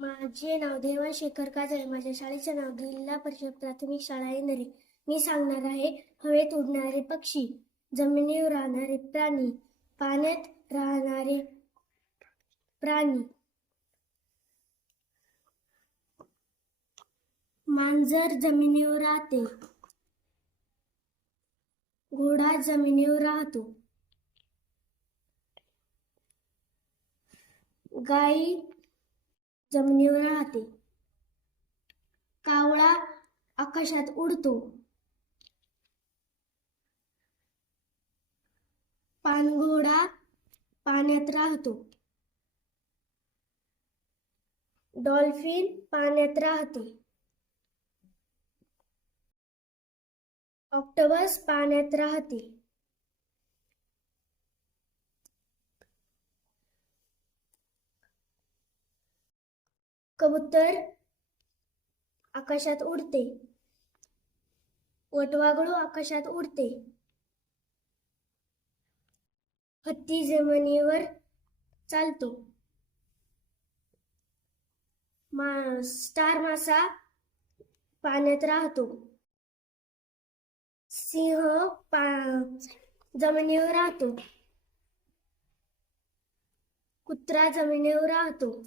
माझे नाव देवा शेखर काजळे. माझ्या शाळेचे नाव जिल्हा परिषद प्राथमिक शाळा येणारे मी सांगणार आहे हवेत उडणारे पक्षी जमिनीवर राहणारे प्राणी पाण्यात राहणारे प्राणी. मांजर जमिनीवर राहते. घोडा जमिनीवर राहतो. गाई जमिनीवर राहते. कावळा आकाशात उडतो. पानघोडा पाण्यात राहतो. डॉल्फिन पाण्यात राहते. ऑक्टोबस पाण्यात राहते. कबूतर आकाशात उडते. वटवाघळू आकाशात उडते. हत्ती जमिनीवर चालतो. मा स्टार मासा पाण्यात राहतो. सिंह पा जमिनीवर राहतो. कुत्रा जमिनीवर राहतो.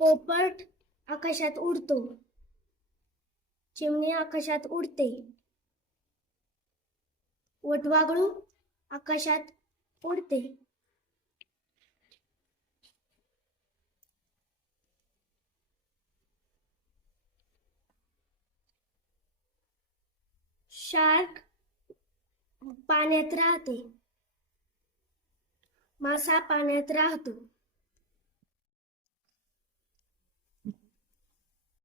पोपट आकाशात उडतो. चिमणी आकाशात उडते. वटवागळू आकाशात उडते. शार्क पाण्यात राहते. मासा पाण्यात राहतो.